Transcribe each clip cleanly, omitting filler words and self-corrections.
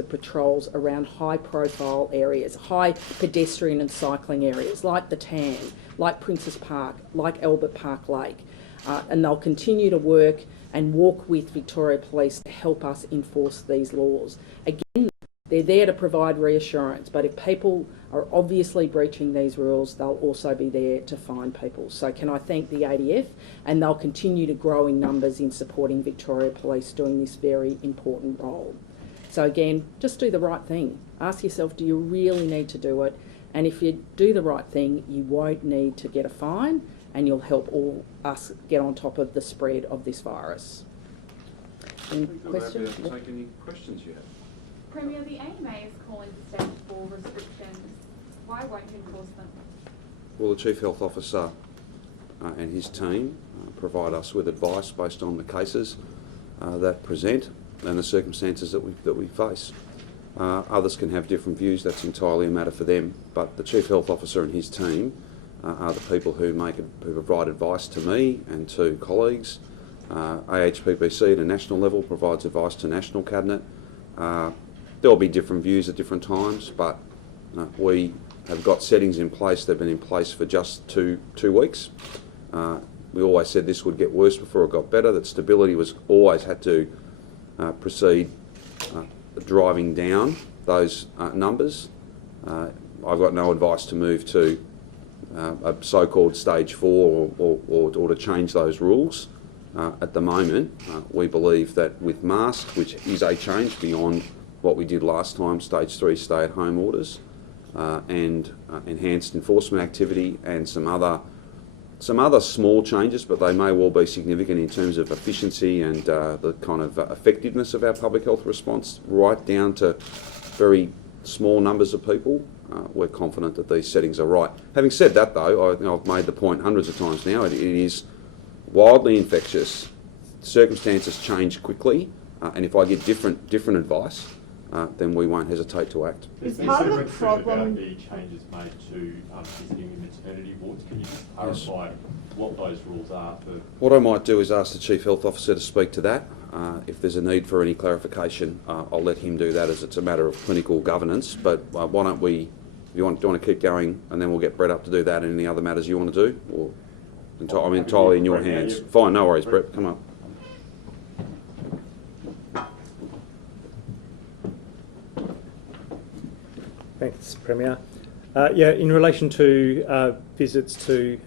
of patrols around high-profile areas, high pedestrian and cycling areas, like the Tan, like Princes Park, like Albert Park Lake. And they'll continue to work and walk with Victoria Police to help us enforce these laws. Again, they're there to provide reassurance, but if people are obviously breaching these rules, they'll also be there to fine people. So can I thank the ADF, and they'll continue to grow in numbers in supporting Victoria Police doing this very important role. So again, just do the right thing. Ask yourself, do you really need to do it? And if you do the right thing, you won't need to get a fine, and you'll help all us get on top of the spread of this virus. Any questions? Take any questions you have. Premier, the AMA is calling for stage 4 restrictions. Why won't you enforce them? Well, the Chief Health Officer and his team provide us with advice based on the cases that present and the circumstances that we face. Others can have different views, that's entirely a matter for them, but the Chief Health Officer and his team are the people who provide advice to me and to colleagues. AHPPC at a national level provides advice to National Cabinet. There will be different views at different times, but we have got settings in place. They've been in place for just two weeks. We always said this would get worse before it got better, that stability was always had to precede driving down those numbers. I've got no advice to move to a so-called stage 4 or to change those rules. At the moment, we believe that with masks, which is a change beyond what we did last time, stage 3 stay-at-home orders, and enhanced enforcement activity and some other small changes, but they may well be significant in terms of efficiency and the kind of effectiveness of our public health response, right down to very small numbers of people. We're confident that these settings are right. Having said that, though, I've made the point hundreds of times now, it is wildly infectious, circumstances change quickly, and if I get different advice, then we won't hesitate to act. There's been some concern about the changes made to visiting in maternity wards. Can you just clarify what those rules are? What I might do is ask the Chief Health Officer to speak to that. If there's a need for any clarification, I'll let him do that, as it's a matter of clinical governance. But why don't we, do you want to keep going, and then we'll get Brett up to do that and any other matters you want to do? Or I'm entirely in your hands. Fine, no worries, Brett, come up. Thanks, Premier. Yeah, in relation to visits to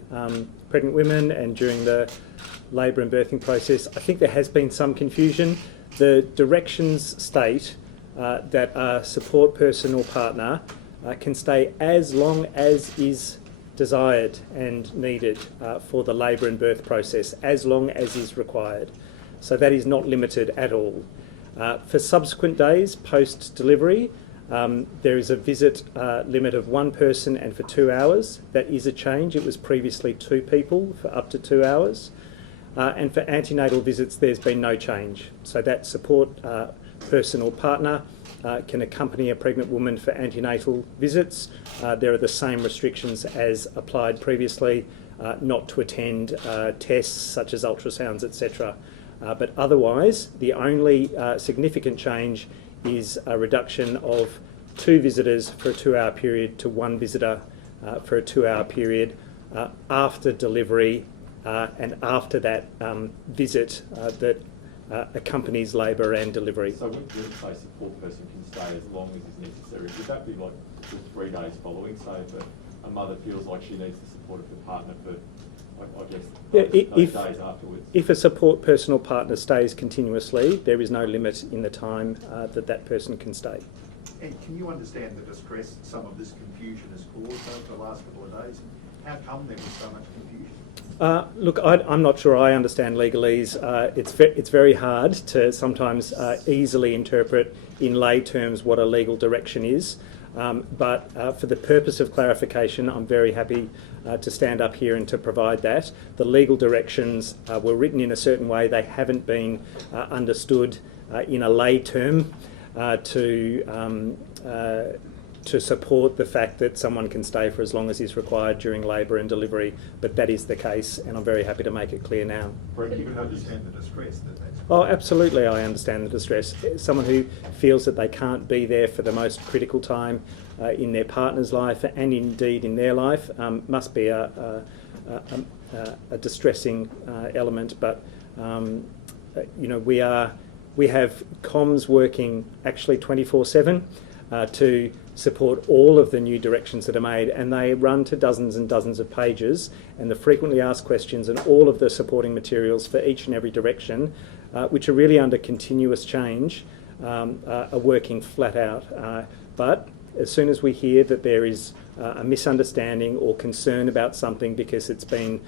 pregnant women and during the labour and birthing process, I think there has been some confusion. The directions state that a support person or partner can stay as long as is desired and needed for the labour and birth process, as long as is required. So that is not limited at all. For subsequent days post-delivery, there is a visit limit of 1 person and for 2 hours. That is a change. It was previously 2 people for up to 2 hours. And for antenatal visits, there's been no change. So that support person or partner can accompany a pregnant woman for antenatal visits. There are the same restrictions as applied previously, not to attend tests such as ultrasounds, etc. But otherwise, the only significant change is a reduction of 2 visitors for a 2-hour period to 1 visitor for a 2-hour period after delivery and after that visit that accompanies labour and delivery. So when you say support person can stay as long as is necessary, would that be like just 3 days following? So if a mother feels like she needs the support of her partner for, I guess, those days afterwards? If a support person or partner stays continuously, there is no limit in the time that person can stay. And can you understand the distress some of this confusion has caused over the last couple of days? How come there was so much confusion? Look, I'm not sure I understand legalese. It's very hard to sometimes easily interpret in lay terms what a legal direction is. But for the purpose of clarification, I'm very happy to stand up here and to provide that. The legal directions were written in a certain way. They haven't been understood in a lay term to to support the fact that someone can stay for as long as is required during labour and delivery, but that is the case, and I'm very happy to make it clear now. Brett, you can understand the distress that's. Oh, absolutely, I understand the distress. Someone who feels that they can't be there for the most critical time in their partner's life and indeed in their life must be a distressing element. But you know, we have comms working actually 24/7 to support all of the new directions that are made, and they run to dozens and dozens of pages, and the frequently asked questions and all of the supporting materials for each and every direction, which are really under continuous change, are working flat out. But as soon as we hear that there is a misunderstanding or concern about something because it's been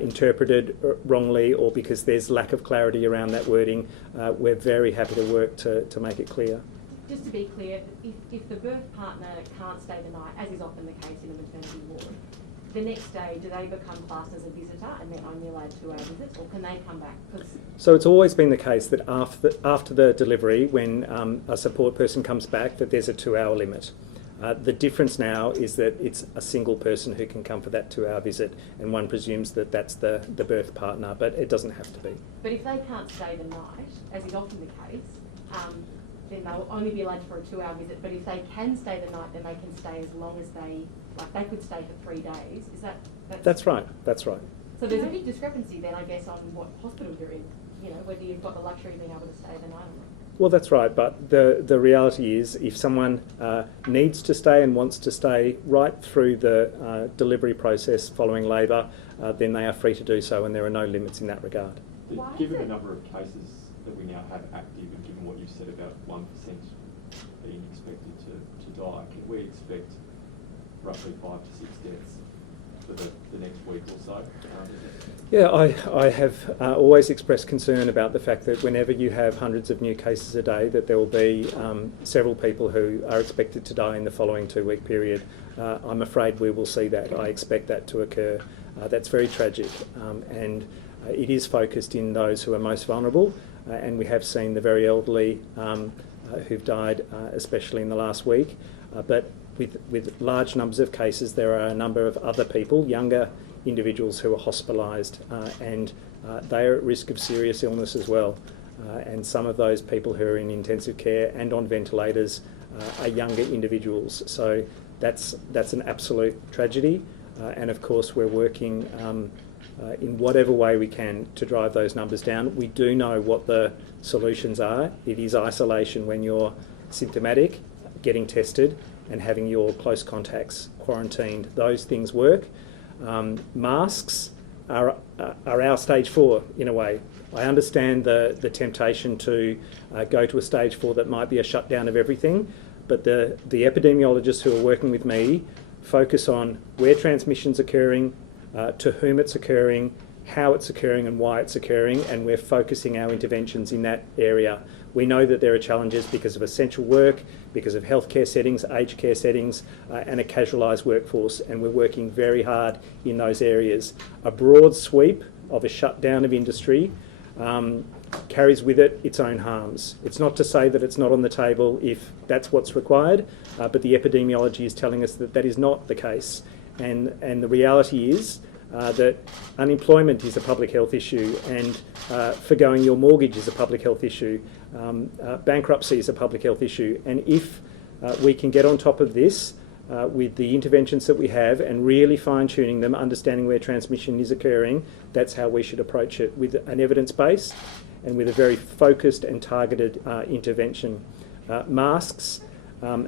interpreted wrongly or because there's lack of clarity around that wording, we're very happy to work to make it clear. Just to be clear, if the birth partner can't stay the night, as is often the case in a maternity ward, the next day, do they become classed as a visitor and they're only allowed 2-hour visits, or can they come back? So it's always been the case that after the delivery, when a support person comes back, that there's a 2-hour limit. The difference now is that it's a single person who can come for that 2-hour visit, and one presumes that that's the birth partner, but it doesn't have to be. But if they can't stay the night, as is often the case, then they'll only be allowed for a 2-hour visit. But if they can stay the night, then they can stay as long as they could stay for 3 days. Is that? That's right. That's right. So there's a big discrepancy then, I guess, on what hospital you're in. You know, whether you've got the luxury of being able to stay the night or not. Well, that's right, but the reality is if someone needs to stay and wants to stay right through the delivery process following labour, then they are free to do so, and there are no limits in that regard. Given the number of cases that we now have active and given what you said about 1% being expected to die, can we expect roughly 5 to 6 deaths for the next week or so? Yeah, I have always expressed concern about the fact that whenever you have hundreds of new cases a day, that there will be several people who are expected to die in the following 2-week period. I'm afraid we will see that. I expect that to occur. That's very tragic, and it is focused in those who are most vulnerable, and we have seen the very elderly who've died, especially in the last week. But with large numbers of cases, there are a number of other people, younger individuals who are hospitalised, and they are at risk of serious illness as well. And some of those people who are in intensive care and on ventilators are younger individuals. So that's an absolute tragedy. And of course, we're working in whatever way we can to drive those numbers down. We do know what the solutions are. It is isolation when you're symptomatic, getting tested, and having your close contacts quarantined. Those things work. Masks are our stage 4 in a way. I understand the temptation to go to a stage 4 that might be a shutdown of everything, but the epidemiologists who are working with me focus on where transmission's occurring, to whom it's occurring, how it's occurring and why it's occurring, and we're focusing our interventions in that area. We know that there are challenges because of essential work, because of healthcare settings, aged care settings, and a casualised workforce, and we're working very hard in those areas. A broad sweep of a shutdown of industry carries with it its own harms. It's not to say that it's not on the table if that's what's required, but the epidemiology is telling us that that is not the case. And the reality is that unemployment is a public health issue, and forgoing your mortgage is a public health issue. Bankruptcy is a public health issue. And if we can get on top of this with the interventions that we have and really fine-tuning them, understanding where transmission is occurring, that's how we should approach it, with an evidence base and with a very focused and targeted intervention. Masks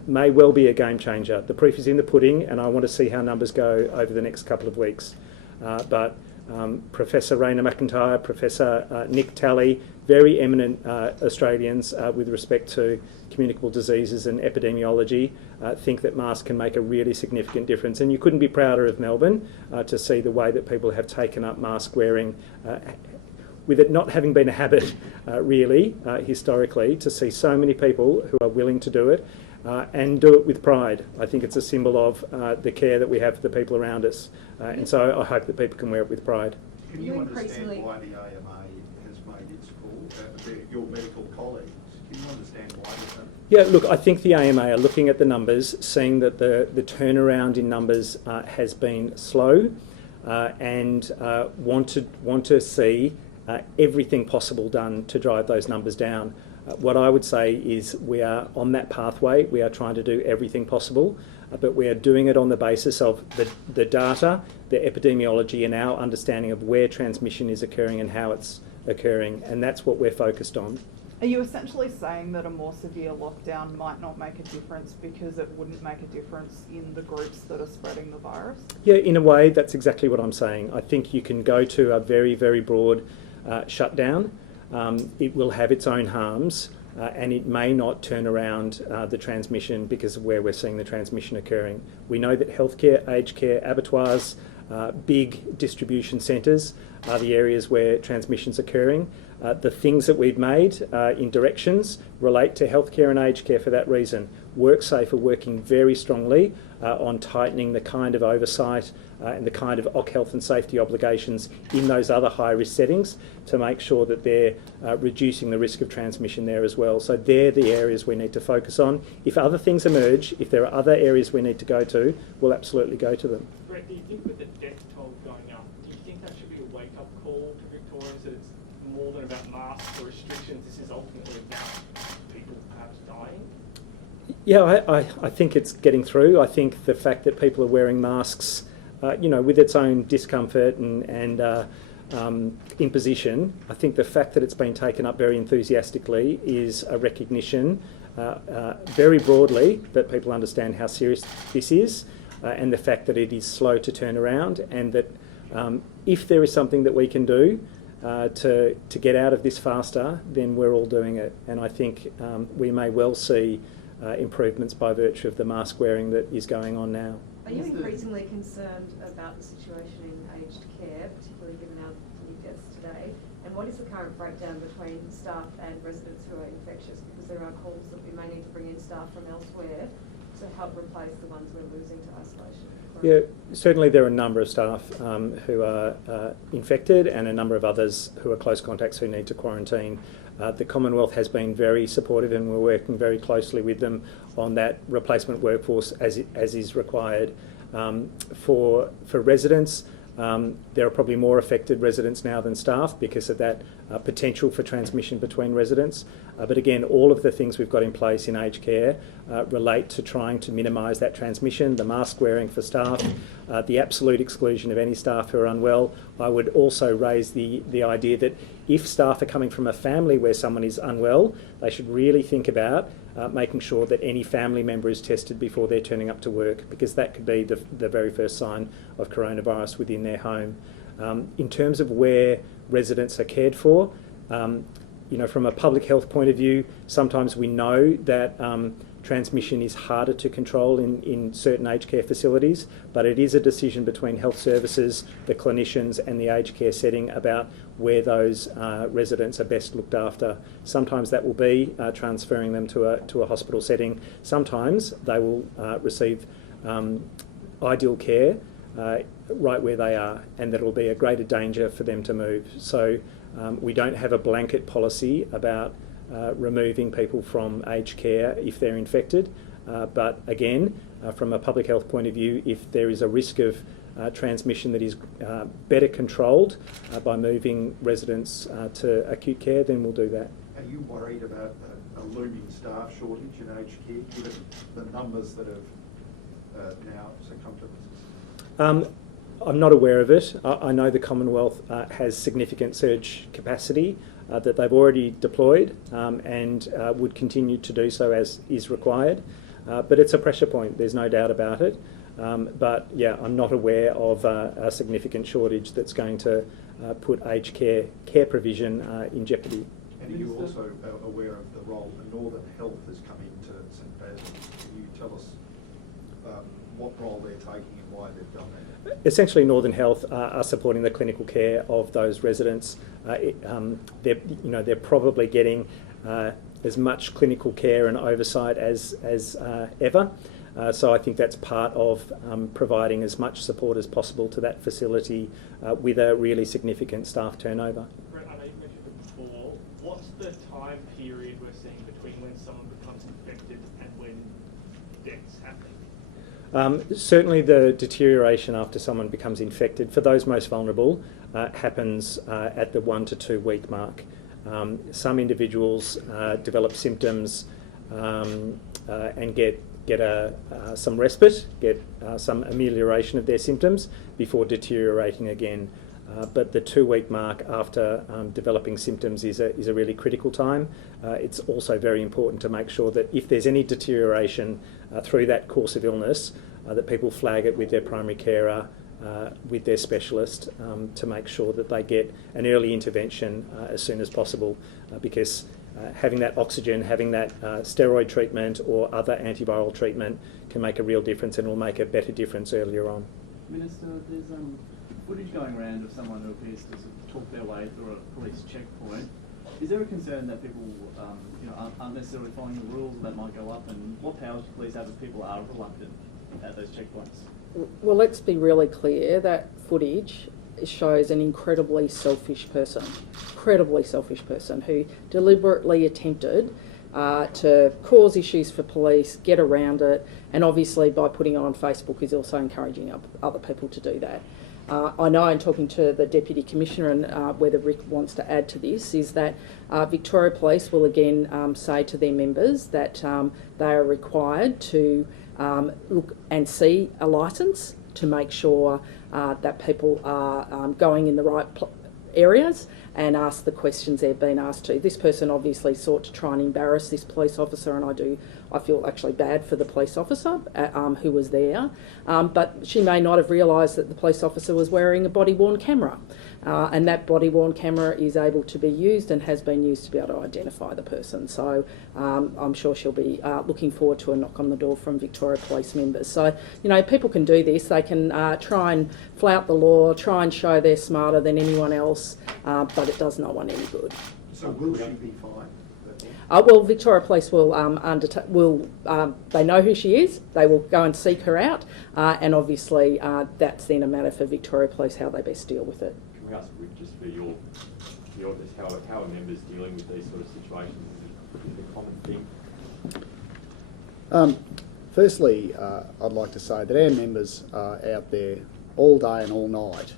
may well be a game changer. The proof is in the pudding, and I want to see how numbers go over the next couple of weeks. But Professor Raina McIntyre, Professor Nick Talley, very eminent Australians with respect to communicable diseases and epidemiology, think that masks can make a really significant difference. And you couldn't be prouder of Melbourne to see the way that people have taken up mask wearing, with it not having been a habit really historically, to see so many people who are willing to do it and do it with pride. I think it's a symbol of the care that we have for the people around us. And so I hope that people can wear it with pride. Can you understand why the AMA has made its call, your medical colleagues? Can you understand why they've done it? Yeah, look, I think the AMA are looking at the numbers, seeing that the turnaround in numbers has been slow, and want to see everything possible done to drive those numbers down. What I would say is we are on that pathway. We are trying to do everything possible, but we are doing it on the basis of the data, the epidemiology, and our understanding of where transmission is occurring and how it's occurring, and that's what we're focused on. Are you essentially saying that a more severe lockdown might not make a difference because it wouldn't make a difference in the groups that are spreading the virus? Yeah, in a way, that's exactly what I'm saying. I think you can go to a very, very broad shutdown. It will have its own harms, and it may not turn around the transmission because of where we're seeing the transmission occurring. We know that healthcare, aged care, abattoirs, big distribution centres are the areas where transmission's occurring. The things that we've made in directions relate to healthcare and aged care for that reason. WorkSafe are working very strongly on tightening the kind of oversight and the kind of OC health and safety obligations in those other high-risk settings to make sure that they're reducing the risk of transmission there as well. So they're the areas we need to focus on. If other things emerge, if there are other areas we need to go to, we'll absolutely go to them. Brett, do you think with the death toll going up, do you think that should be a wake-up call to Victorians that it's more than about masks or restrictions, this is ultimately about people perhaps dying? Yeah, I think it's getting through. I think the fact that people are wearing masks, with its own discomfort and imposition, I think the fact that it's been taken up very enthusiastically is a recognition very broadly that people understand how serious this is, and the fact that it is slow to turn around, and that if there is something that we can do to get out of this faster, then we're all doing it. And I think we may well see improvements by virtue of the mask wearing that is going on now. Are you increasingly concerned about the situation in aged care, particularly given our new deaths today? And what is the current breakdown between staff and residents who are infectious? Because there are calls that we may need to bring in staff from elsewhere to help replace the ones we're losing to isolation. Yeah, certainly there are a number of staff who are infected and a number of others who are close contacts who need to quarantine. The Commonwealth has been very supportive, and we're working very closely with them on that replacement workforce as is required. For residents, there are probably more affected residents now than staff because of that potential for transmission between residents. But again, all of the things we've got in place in aged care relate to trying to minimise that transmission, the mask wearing for staff, the absolute exclusion of any staff who are unwell. I would also raise the idea that if staff are coming from a family where someone is unwell, they should really think about making sure that any family member is tested before they're turning up to work, because that could be the very first sign of coronavirus within their home. In terms of where residents are cared for, from a public health point of view, sometimes we know that transmission is harder to control in certain aged care facilities, but it is a decision between health services, the clinicians and the aged care setting about where those residents are best looked after. Sometimes that will be transferring them to a hospital setting. Sometimes they will receive ideal care right where they are, and that will be a greater danger for them to move. So we don't have a blanket policy about removing people from aged care if they're infected, but again, from a public health point of view, if there is a risk of transmission that is better controlled by moving residents to acute care, then we'll do that. Are you worried about a looming staff shortage in aged care, given the numbers that have now succumbed to this? I'm not aware of it. I know the Commonwealth has significant surge capacity that they've already deployed and would continue to do so as is required. But it's a pressure point, there's no doubt about it. But yeah, I'm not aware of a significant shortage that's going to put aged care provision in jeopardy. And are you also aware of the role that Northern Health has come into St Basil? Can you tell us what role they're taking and why they've done that? Essentially, Northern Health are supporting the clinical care of those residents. They're probably getting as much clinical care and oversight as ever. So I think that's part of providing as much support as possible to that facility with a really significant staff turnover. Brett, I know you mentioned it before. What's the time period we're seeing between when someone becomes infected Certainly the deterioration after someone becomes infected, for those most vulnerable, happens at the 1 to 2 week mark. Some individuals develop symptoms and get some respite, get some amelioration of their symptoms before deteriorating again. But the 2 week mark after developing symptoms is a really critical time. It's also very important to make sure that if there's any deterioration through that course of illness, that people flag it with their primary carer, with their specialist, to make sure that they get an early intervention as soon as possible, because having that oxygen, having that steroid treatment or other antiviral treatment can make a real difference, and will make a better difference earlier on. Minister, there's footage going around of someone who appears to sort of talk their way through a police checkpoint. Is there a concern that people aren't necessarily following the rules that might go up, and what powers do police have if people are reluctant at those checkpoints? Well, let's be really clear, that footage shows an incredibly selfish person who deliberately attempted to cause issues for police, get around it, and obviously by putting it on Facebook is also encouraging other people to do that. I know, in talking to the Deputy Commissioner, and whether Rick wants to add to this, is that Victoria Police will again say to their members that they are required to look and see a licence to make sure that people are going in the right areas and ask the questions they've been asked to. This person obviously sought to try and embarrass this police officer, and I feel actually bad for the police officer who was there, but she may not have realised that the police officer was wearing a body-worn camera, and that body-worn camera is able to be used and has been used to be able to identify the person. So I'm sure she'll be looking forward to a knock on the door from Victoria Police members. So, people can do this. They can try and flout the law, try and show they're smarter than anyone else, but it does no one any good. So will she be fined? Well, Victoria Police will they know who she is. They will go and seek her out, and obviously that's then a matter for Victoria Police how they best deal with it. Can we ask Rick just for your just how are members dealing with these sort of situations? Is it a common thing? Firstly, I'd like to say that our members are out there all day and all night,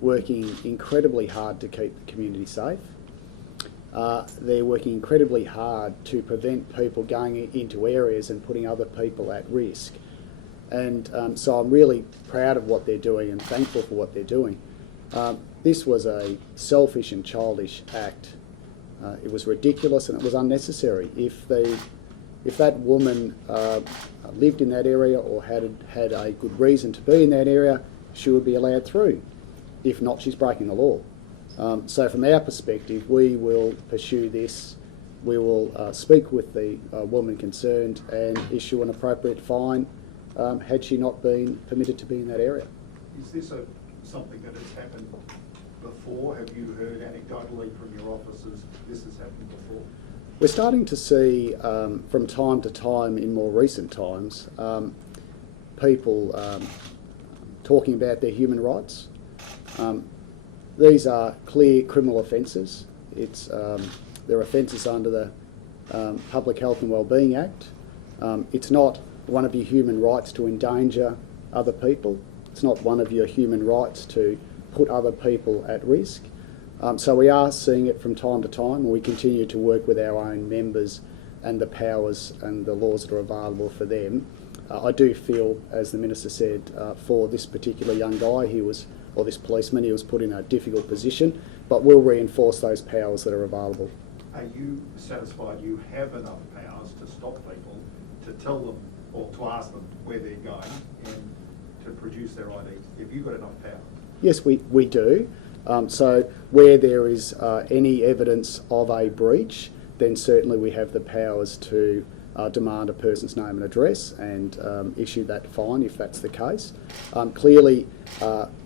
working incredibly hard to keep the community safe. They're working incredibly hard to prevent people going into areas and putting other people at risk. And so I'm really proud of what they're doing and thankful for what they're doing. This was a selfish and childish act. It was ridiculous and it was unnecessary. If that woman lived in that area or had a good reason to be in that area, she would be allowed through. If not, she's breaking the law. So from our perspective, we will pursue this. We will speak with the woman concerned and issue an appropriate fine had she not been permitted to be in that area. Is this something that has happened before? Have you heard anecdotally from your officers this has happened before? We're starting to see from time to time in more recent times people talking about their human rights. These are clear criminal offences. They're offences under the Public Health and Wellbeing Act. It's not one of your human rights to endanger other people. It's not one of your human rights to put other people at risk. So we are seeing it from time to time, and we continue to work with our own members and the powers and the laws that are available for them. I do feel, as the Minister said, for this particular young guy, or this policeman, he was put in a difficult position, but we'll reinforce those powers that are available. Are you satisfied you have enough powers to stop people, to tell them or to ask them where they're going and to produce their IDs? Have you got enough power? Yes, we do. So where there is any evidence of a breach, then certainly we have the powers to demand a person's name and address and issue that fine if that's the case. Clearly,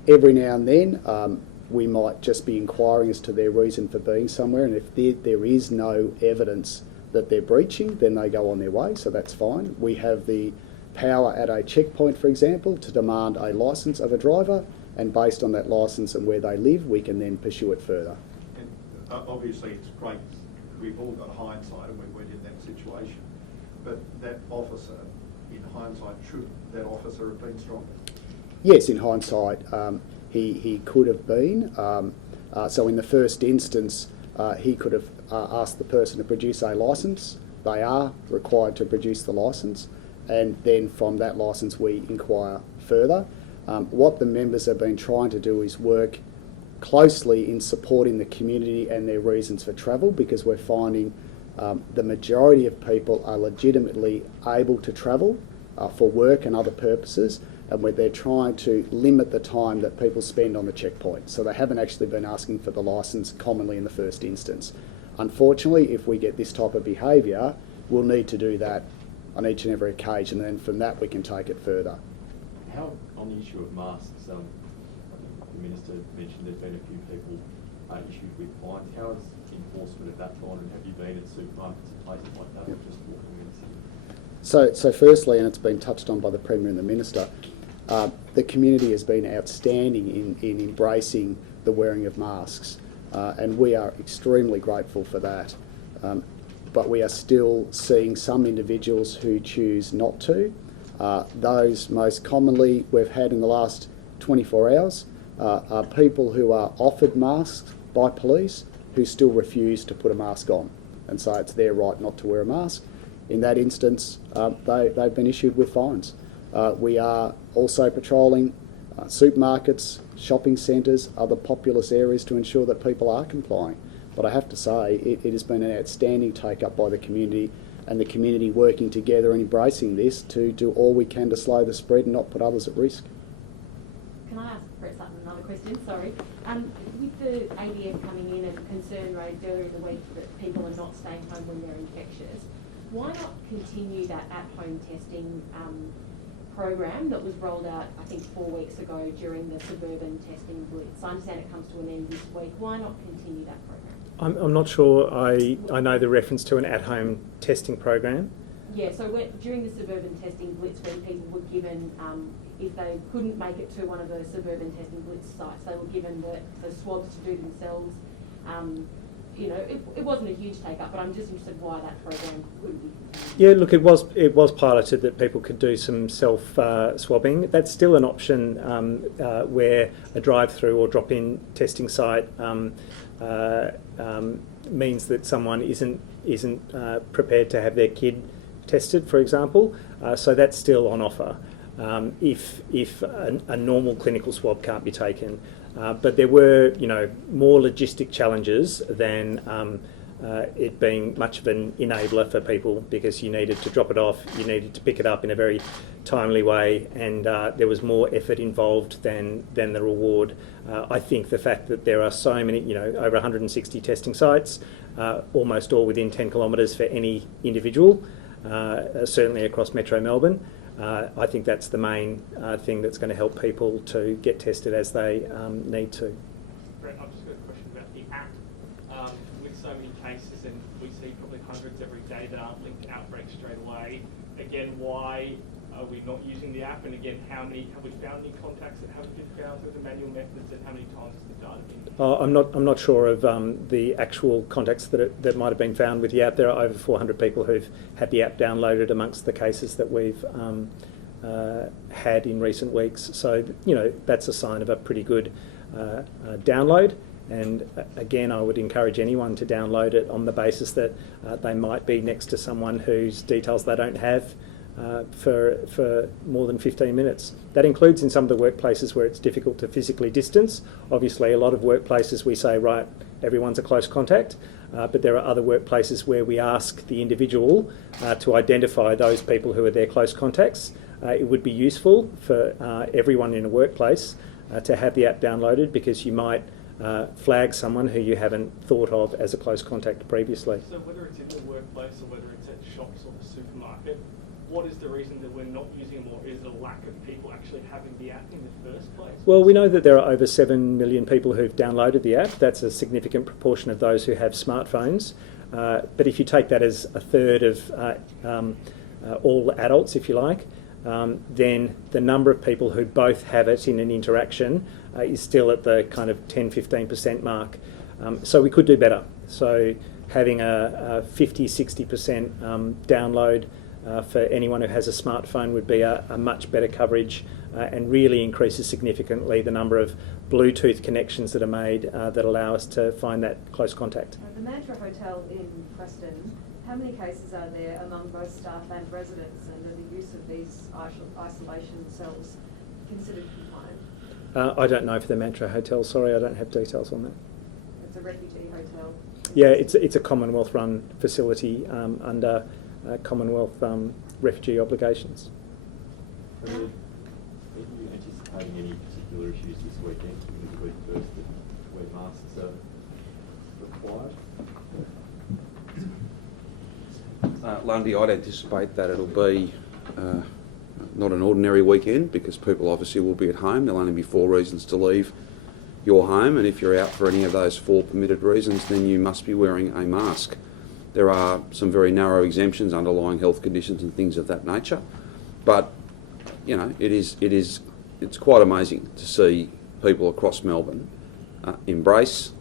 every now and then we might just be inquiring as to their reason for being somewhere, and if there is no evidence that they're breaching, then they go on their way, so that's fine. We have the power at a checkpoint, for example, to demand a licence of a driver, and based on that licence and where they live, we can then pursue it further. And obviously it's great, we've all got hindsight and we weren't in that situation, but that officer in hindsight, should that officer have been stronger? Yes, in hindsight, he could have been. So in the first instance, he could have asked the person to produce a licence. They are required to produce the licence, and then from that licence we inquire further. What the members have been trying to do is work closely in supporting the community and their reasons for travel, because we're finding the majority of people are legitimately able to travel for work and other purposes, and where they're trying to limit the time that people spend on the checkpoint. So they haven't actually been asking for the licence commonly in the first instance. Unfortunately, if we get this type of behaviour, we'll need to do that on each and every occasion, and then from that we can take it further. How, on the issue of masks, the Minister mentioned there's been a few people issued with fines. How is enforcement of that gone, and have you been at supermarkets and places like that, or just walking in the city? So firstly, and it's been touched on by the Premier and the Minister, the community has been outstanding in embracing the wearing of masks, and we are extremely grateful for that. But we are still seeing some individuals who choose not to. Those most commonly we've had in the last 24 hours are people who are offered masks by police who still refuse to put a mask on, and so it's their right not to wear a mask. In that instance, they've been issued with fines. We are also patrolling supermarkets, shopping centres, other populous areas to ensure that people are complying. But I have to say, it has been an outstanding take-up by the community, and the community working together and embracing this to do all we can to slow the spread and not put others at risk. Can I ask Brett Sutton another question? Sorry. With the ADF coming in and concern raised earlier in the week that people are not staying home when they're infectious, why not continue that at-home testing program that was rolled out, I think, 4 weeks ago during the suburban testing blitz? I understand it comes to an end this week. Why not continue that program? I'm not sure I know the reference to an at-home testing program. Yeah, so during the suburban testing blitz, when people were given, if they couldn't make it to one of the suburban testing blitz sites, they were given the swabs to do themselves. You know, it wasn't a huge take-up, but I'm just interested why that program wouldn't be continued. Yeah, look, it was piloted that people could do some self-swabbing. That's still an option where a drive-through or drop-in testing site means that someone isn't prepared to have their kid tested, for example. So that's still on offer if a normal clinical swab can't be taken. But there were, more logistic challenges than it being much of an enabler for people, because you needed to drop it off, you needed to pick it up in a very timely way, and there was more effort involved than the reward. I think the fact that there are so many, over 160 testing sites, almost all within 10 kilometres for any individual, certainly across Metro Melbourne, I think that's the main thing that's going to help people to get tested as they need to. Brett, I've just got a question about the app. With so many cases, and we see probably hundreds every day that aren't linked to outbreaks straight away. Again, why are we not using the app? And again, have we found any contacts that haven't been found through the manual methods, and how many times has it done? I'm not sure of the actual contacts that might have been found with the app. There are over 400 people who've had the app downloaded amongst the cases that we've had in recent weeks. So that's a sign of a pretty good download. And again, I would encourage anyone to download it on the basis that they might be next to someone whose details they don't have for more than 15 minutes. That includes in some of the workplaces where it's difficult to physically distance. Obviously, a lot of workplaces we say, right, everyone's a close contact, but there are other workplaces where we ask the individual to identify those people who are their close contacts. It would be useful for everyone in a workplace to have the app downloaded, because you might flag someone who you haven't thought of as a close contact previously. So whether it's in the workplace or whether it's at shops or the supermarket, what is the reason that we're not using it more? Is it a lack of people actually having the app in the first place? Well, we know that there are over 7 million people who've downloaded the app. That's a significant proportion of those who have smartphones. But if you take that as a third of all adults, if you like, then the number of people who both have it in an interaction is still at the kind of 10-15% mark. So we could do better. So having a 50-60% download for anyone who has a smartphone would be a much better coverage and really increases significantly the number of Bluetooth connections that are made that allow us to find that close contact. The Mantra Hotel in Preston, how many cases are there among both staff and residents, and are the use of these isolation cells considered compliant? I don't know for the Mantra Hotel, sorry, I don't have details on that. It's a refugee hotel. Yeah, it's a Commonwealth-run facility under Commonwealth refugee obligations. Are you anticipating any particular issues this weekend, given the week first that where masks are required? Lundy, I'd anticipate that it'll be not an ordinary weekend, because people obviously will be at home. There'll only be 4 reasons to leave your home, and if you're out for any of those 4 permitted reasons, then you must be wearing a mask. There are some very narrow exemptions, underlying health conditions and things of that nature, but you know, it's quite amazing to see people across Melbourne embrace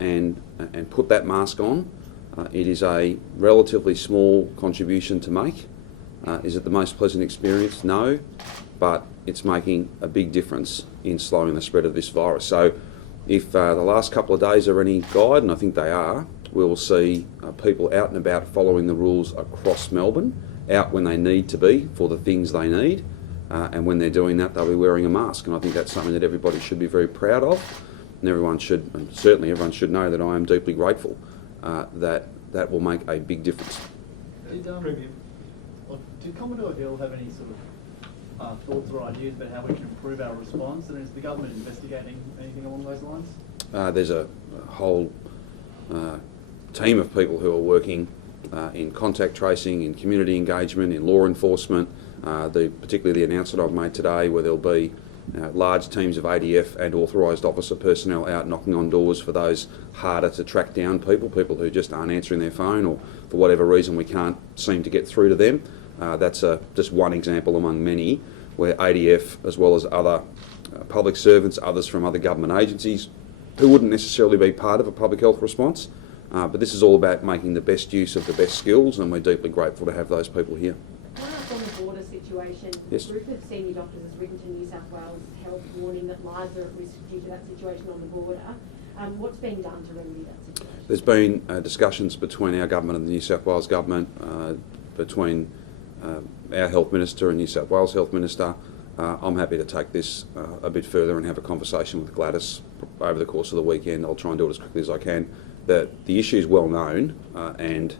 and put that mask on. It is a relatively small contribution to make. Is it the most pleasant experience? No, but it's making a big difference in slowing the spread of this virus. So if the last couple of days are any guide, and I think they are, we'll see people out and about following the rules across Melbourne, out when they need to be for the things they need, and when they're doing that, they'll be wearing a mask. And I think that's something that everybody should be very proud of, and everyone should, and certainly everyone should know that I am deeply grateful that will make a big difference. Did Commodore Hill have any sort of thoughts or ideas about how we can improve our response, and is the government investigating anything along those lines? There's a whole team of people who are working in contact tracing, in community engagement, in law enforcement, particularly the announcement I've made today, where there'll be large teams of ADF and authorised officer personnel out knocking on doors for those harder to track down people who just aren't answering their phone, or for whatever reason we can't seem to get through to them. That's just one example among many where ADF, as well as other public servants, others from other government agencies who wouldn't necessarily be part of a public health response, but this is all about making the best use of the best skills, and we're deeply grateful to have those people here. Can I ask on the border situation? Yes. A group of senior doctors has written to New South Wales Health warning that lives are at risk due to that situation on the border. What's being done to remedy that situation? There's been discussions between our government and the New South Wales government, between our Health Minister and New South Wales Health Minister. I'm happy to take this a bit further and have a conversation with Gladys over the course of the weekend. I'll try and do it as quickly as I can. The issue is well known, and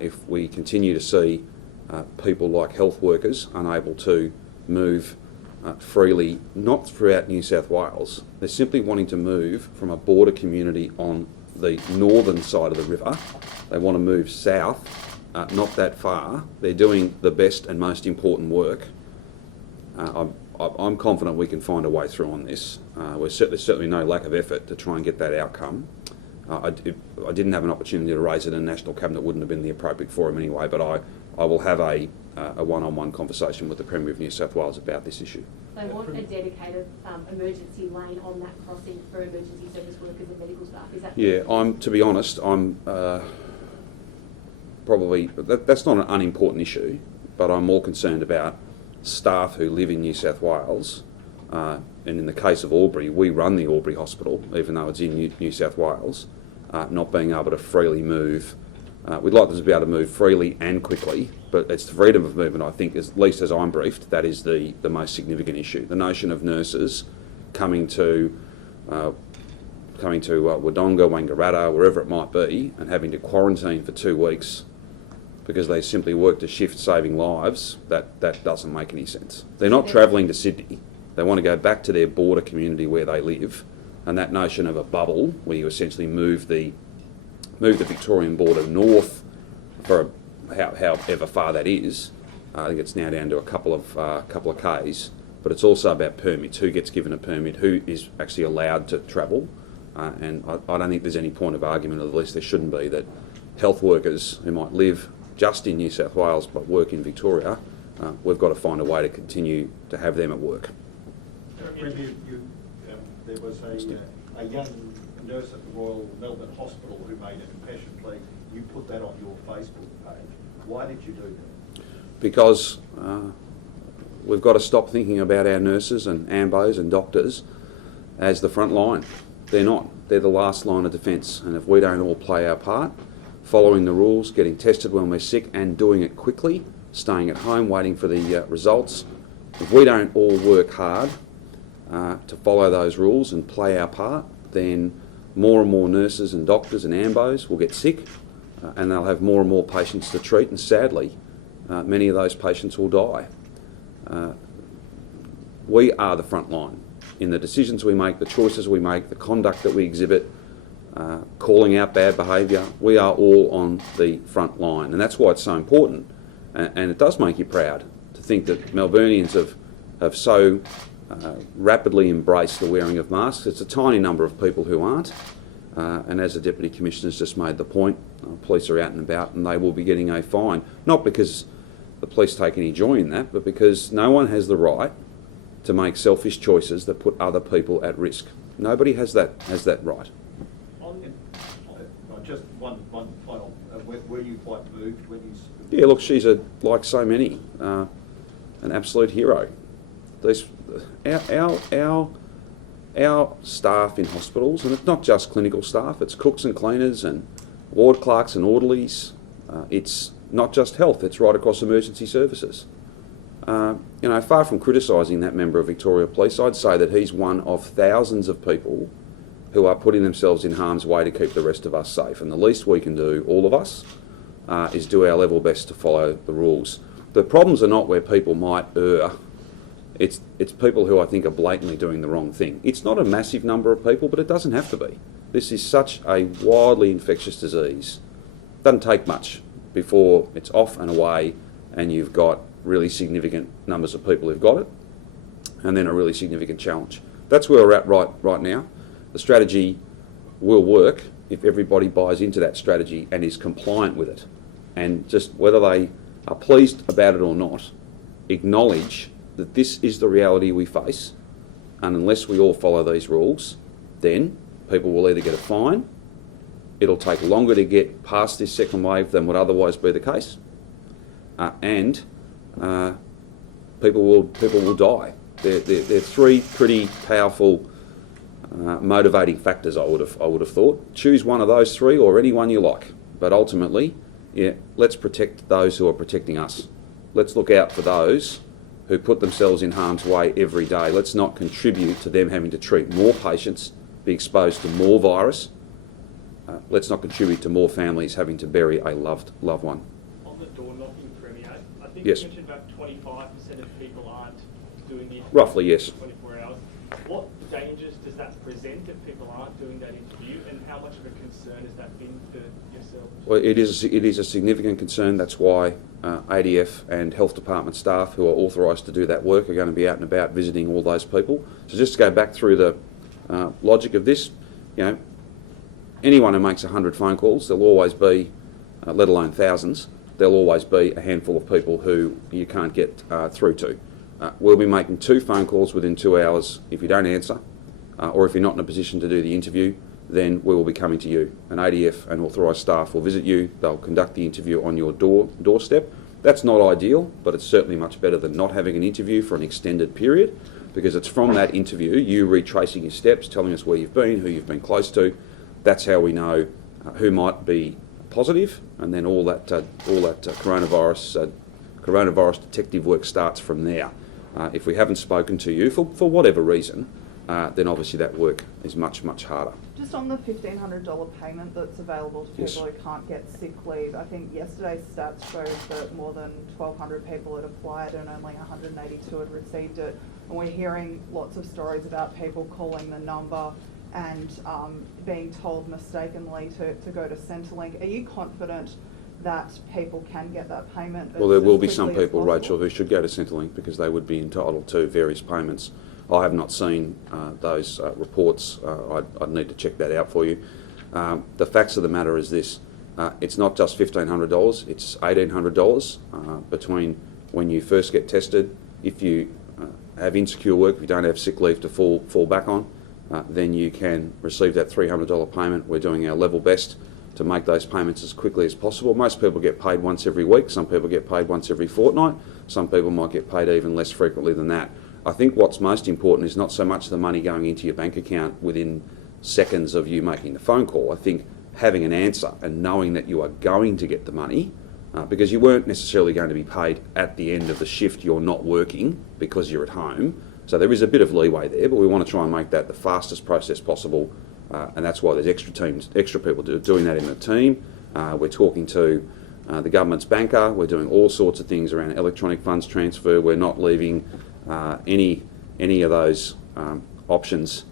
if we continue to see people like health workers unable to move freely, not throughout New South Wales, they're simply wanting to move from a border community on the northern side of the river. They want to move south, not that far. They're doing the best and most important work. I'm confident we can find a way through on this. There's certainly no lack of effort to try and get that outcome. I didn't have an opportunity to raise it in National Cabinet, wouldn't have been the appropriate forum anyway, but I will have a one-on-one conversation with the Premier of New South Wales about this issue. They want a dedicated emergency lane on that crossing for emergency service workers and medical staff. Is that? Yeah, to be honest, I'm probably, that's not an unimportant issue, but I'm more concerned about staff who live in New South Wales, and in the case of Albury, we run the Albury Hospital, even though it's in New South Wales, not being able to freely move. We'd like them to be able to move freely and quickly, but it's the freedom of movement, I think, at least as I'm briefed, that is the most significant issue. The notion of nurses coming to Wodonga, Wangaratta, wherever it might be, and having to quarantine for 2 weeks because they simply worked a shift saving lives, that doesn't make any sense. They're not travelling to Sydney. They want to go back to their border community where they live, and that notion of a bubble where you essentially move the Victorian border north for however far that is. I think it's now down to a couple of k's, but it's also about permits. Who gets given a permit? Who is actually allowed to travel? And I don't think there's any point of argument, or at least there shouldn't be, that health workers who might live just in New South Wales but work in Victoria, we've got to find a way to continue to have them at work. There was a young nurse at the Royal Melbourne Hospital who made a compassion plea. You put that on your Facebook page. Why did you do because we've got to stop thinking about our nurses and ambos and doctors as the front line. They're not. They're the last line of defence. And if we don't all play our part, following the rules, getting tested when we're sick and doing it quickly, staying at home, waiting for the results, if we don't all work hard to follow those rules and play our part, then more and more nurses and doctors and ambos will get sick and they'll have more and more patients to treat, and sadly, many of those patients will die. We are the front line in the decisions we make, the choices we make, the conduct that we exhibit, calling out bad behaviour. We are all on the front line, and that's why it's so important. And it does make you proud to think that Melburnians have so rapidly embraced the wearing of masks. It's a tiny number of people who aren't, and as the Deputy Commissioner's just made the point, police are out and about and they will be getting a fine, not because the police take any joy in that, but because no one has the right to make selfish choices that put other people at risk. Nobody has that right. Just one final. Were you quite moved when you? Yeah, look, she's like so many, an absolute hero. Our staff in hospitals, and it's not just clinical staff, it's cooks and cleaners and ward clerks and orderlies. It's not just health, it's right across emergency services. Far from criticising that member of Victoria Police, I'd say that he's one of thousands of people who are putting themselves in harm's way to keep the rest of us safe. And the least we can do, all of us, is do our level best to follow the rules. The problems are not where people might err. It's people who I think are blatantly doing the wrong thing. It's not a massive number of people, but it doesn't have to be. This is such a wildly infectious disease. It doesn't take much before it's off and away and you've got really significant numbers of people who've got it, and then a really significant challenge. That's where we're at right now. The strategy will work if everybody buys into that strategy and is compliant with it. And just whether they are pleased about it or not, acknowledge that this is the reality we face, and unless we all follow these rules, then people will either get a fine, it'll take longer to get past this second wave than would otherwise be the case, and people will die. They're three pretty powerful motivating factors, I would have thought. Choose one of those three or any one you like, but ultimately, let's protect those who are protecting us. Let's look out for those who put themselves in harm's way every day. Let's not contribute to them having to treat more patients, be exposed to more virus. Let's not contribute to more families having to bury a loved one. On the door knocking, Premier, I think Yes. you mentioned about 25% of people aren't doing it. Roughly, yes. 24 hours. What dangers does that present if people aren't doing that interview, and how much of a concern has that been for yourself? Well, it is a significant concern. That's why ADF and Health Department staff who are authorised to do that work are going to be out and about visiting all those people. So just to go back through the logic of this, anyone who makes 100 phone calls, there'll always be, let alone thousands, there'll always be a handful of people who you can't get through to. We'll be making 2 phone calls within 2 hours. If you don't answer, or if you're not in a position to do the interview, then we will be coming to you. An ADF and authorised staff will visit you. They'll conduct the interview on your doorstep. That's not ideal, but it's certainly much better than not having an interview for an extended period, because it's from that interview, you retracing your steps, telling us where you've been, who you've been close to. That's how we know who might be positive, and then all that coronavirus detective work starts from there. If we haven't spoken to you for whatever reason, then obviously that work is much, much harder. Just on the $1,500 payment that's available to Yes. people who can't get sick leave, I think yesterday's stats showed that more than 1,200 people had applied and only 182 had received it. And we're hearing lots of stories about people calling the number and being told mistakenly to go to Centrelink. Are you confident that people can get that payment? Well, there as will be some quickly as people, possible? Rachel, who should go to Centrelink because they would be entitled to various payments. I have not seen those reports. I'd need to check that out for you. The facts of the matter is this. It's not just $1,500, it's $1,800 between when you first get tested. If you have insecure work, if you don't have sick leave to fall back on, then you can receive that $300 payment. We're doing our level best to make those payments as quickly as possible. Most people get paid once every week, some people get paid once every fortnight, some people might get paid even less frequently than that. I think what's most important is not so much the money going into your bank account within seconds of you making the phone call. I think having an answer and knowing that you are going to get the money, because you weren't necessarily going to be paid at the end of the shift you're not working because you're at home. So there is a bit of leeway there, but we want to try and make that the fastest process possible, and that's why there's extra people doing that in the team. We're talking to the government's banker. We're doing all sorts of things around electronic funds transfer. We're not leaving any of those options.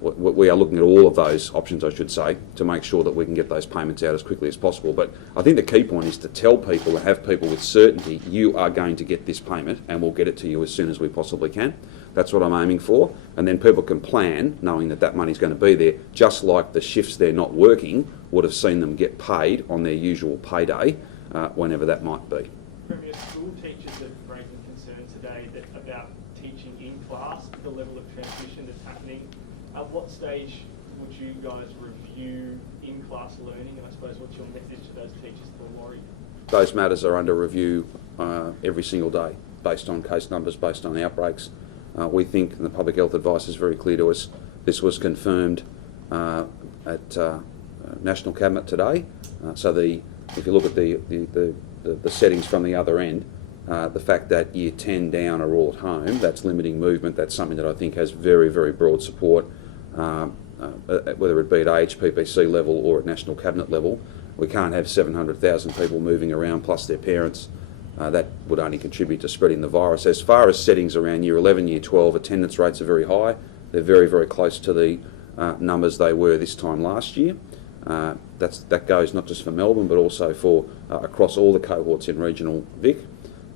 We are looking at all of those options, I should say, to make sure that we can get those payments out as quickly as possible. But I think the key point is to tell people and have people with certainty, you are going to get this payment and we'll get it to you as soon as we possibly can. That's what I'm aiming for. And then people can plan, knowing that that money's going to be there, just like the shifts they're not working would have seen them get paid on their usual payday, whenever that might be. Premier, school teachers are raising concern today about teaching in class, the level of transmission that's happening. At what stage would you guys review in-class learning, and I suppose what's your message to those teachers that are worried? Those matters are under review every single day, based on case numbers, based on outbreaks. We think, and the public health advice is very clear to us, this was confirmed at National Cabinet today. If you look at the settings from the other end, the fact that year 10 down are all at home, that's limiting movement. That's something that I think has very, very broad support, whether it be at AHPPC level or at National Cabinet level. We can't have 700,000 people moving around plus their parents. That would only contribute to spreading the virus. As far as settings around year 11, year 12, attendance rates are very high. They're very, very close to the numbers they were this time last year. That goes not just for Melbourne but also for across all the cohorts in regional Vic.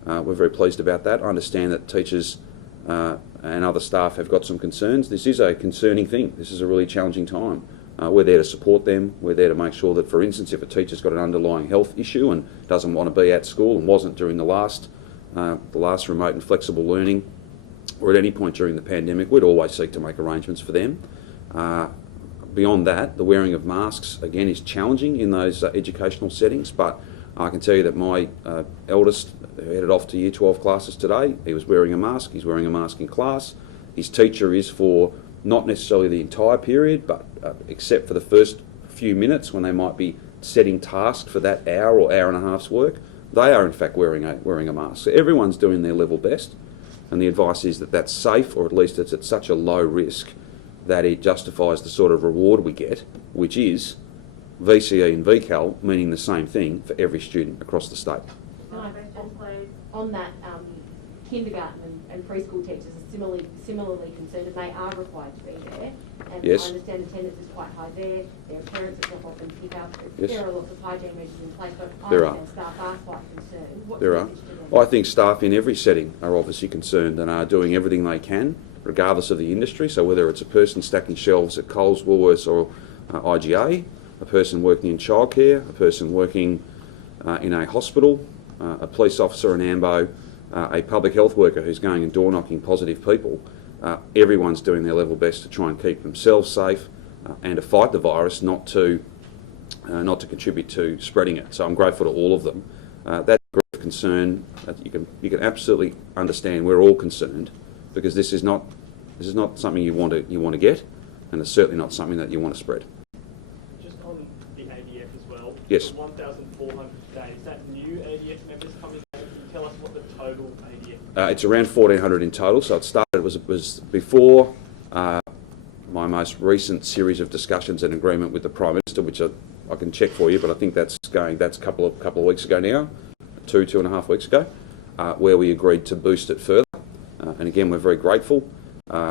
We're very pleased about that. I understand that teachers and other staff have got some concerns. This is a concerning thing. This is a really challenging time. We're there to support them. We're there to make sure that, for instance, if a teacher's got an underlying health issue and doesn't want to be at school and wasn't during the last remote and flexible learning, or at any point during the pandemic, we'd always seek to make arrangements for them. Beyond that, the wearing of masks, again, is challenging in those educational settings, but I can tell you that my eldest, who headed off to year 12 classes today, he was wearing a mask. He's wearing a mask in class. His teacher is for not necessarily the entire period, but except for the first few minutes when they might be setting tasks for that hour or hour and a half's work, they are in fact wearing a mask. So everyone's doing their level best, and the advice is that that's safe, or at least it's at such a low risk that it justifies the sort of reward we get, which is VCE and VCAL meaning the same thing for every student across the state. On that, kindergarten and preschool teachers are similarly concerned, and they are required to be there. And Yes. I understand attendance is quite high there. There are parents that drop off and pick up. Yes. There are lots of hygiene measures in place, but I There are. understand staff are quite concerned. What's There the are. message to them? I think staff in every setting are obviously concerned and are doing everything they can, regardless of the industry. So whether it's a person stacking shelves at Coles, Woolworths or IGA, a person working in childcare, a person working in a hospital, a police officer, an AMBO, a public health worker who's going and door knocking positive people, everyone's doing their level best to try and keep themselves safe and to fight the virus, not to contribute to spreading it. So I'm grateful to all of them. That degree of concern, you can absolutely understand. We're all concerned because this is not something you want to get, and it's certainly not something that you want to spread. Just on the ADF as well. Yes. The 1,400 today, is that new ADF members coming in? Can you tell us what the total ADF? It's around 1,400 in total. So it was before my most recent series of discussions and agreement with the Prime Minister, which I can check for you, but I think that's a couple of weeks ago now, 2.5 weeks ago, where we agreed to boost it further. And again, we're very grateful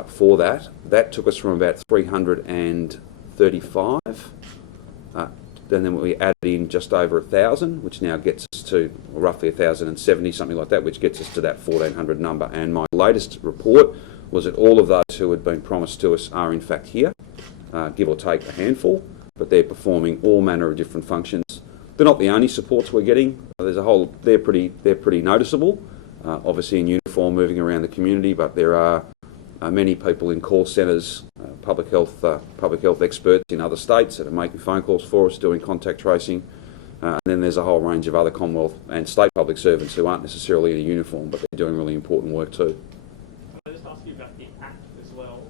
for that. That took us from about 335, and then we added in just over 1,000, which now gets us to roughly 1,070, something like that, which gets us to that 1,400 number. And my latest report was that all of those who had been promised to us are in fact here, give or take a handful, but they're performing all manner of different functions. They're not the only supports we're getting. There's a whole. They're pretty noticeable. Obviously in uniform, moving around the community, but there are many people in call centres, public health experts in other states that are making phone calls for us, doing contact tracing. And then there's a whole range of other Commonwealth and state public servants who aren't necessarily in a uniform, but they're doing really important work too. Can I just ask you about the Act as well?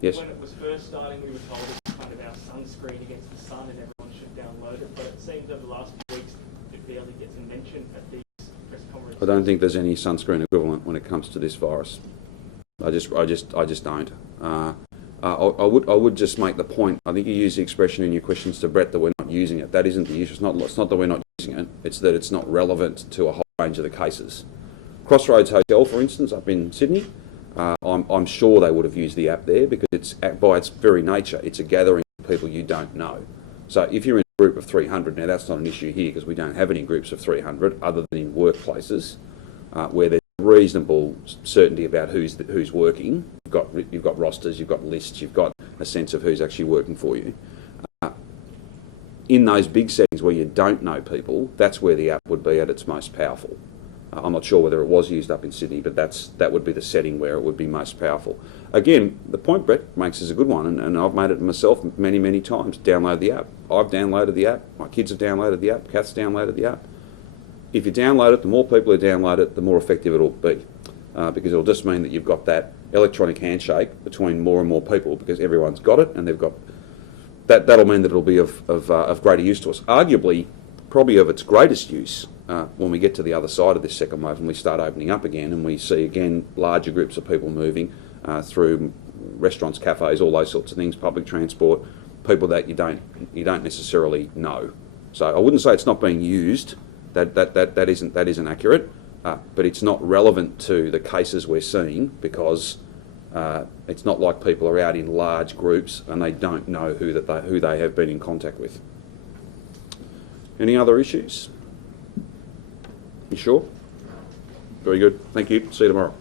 Yes. When it was first starting, we were told it was kind of our sunscreen against the sun and everyone should download it, but it seems over the last few weeks it barely gets a mention at these press conferences. I don't think there's any sunscreen equivalent when it comes to this virus. I just don't. I would just make the point. I think you used the expression in your questions to Brett that we're not using it. That isn't the issue. It's not that we're not using it. It's that it's not relevant to a whole range of the cases. Crossroads Hotel, for instance, up in Sydney, I'm sure they would have used the app there because it's by its very nature, it's a gathering of people you don't know. So if you're in a group of 300, now that's not an issue here because we don't have any groups of 300 other than in workplaces where there's reasonable certainty about who's working. You've got rosters, you've got lists, you've got a sense of who's actually working for you. In those big settings where you don't know people, that's where the app would be at its most powerful. I'm not sure whether it was used up in Sydney, but that would be the setting where it would be most powerful. Again, the point Brett makes is a good one, and I've made it myself many, many times. Download the app. I've downloaded the app. My kids have downloaded the app. Kath's downloaded the app. If you download it, the more people who download it, the more effective it'll be, because it'll just mean that you've got that electronic handshake between more and more people because everyone's got it and they've got that. That'll mean that it'll be of greater use to us. Arguably, probably of its greatest use when we get to the other side of this second wave and we start opening up again and we see again larger groups of people moving through restaurants, cafes, all those sorts of things, public transport, people that you don't necessarily know. So I wouldn't say it's not being used. That isn't accurate, but it's not relevant to the cases we're seeing because it's not like people are out in large groups and they don't know who they have been in contact with. Any other issues? You sure? Very good. Thank you. See you tomorrow.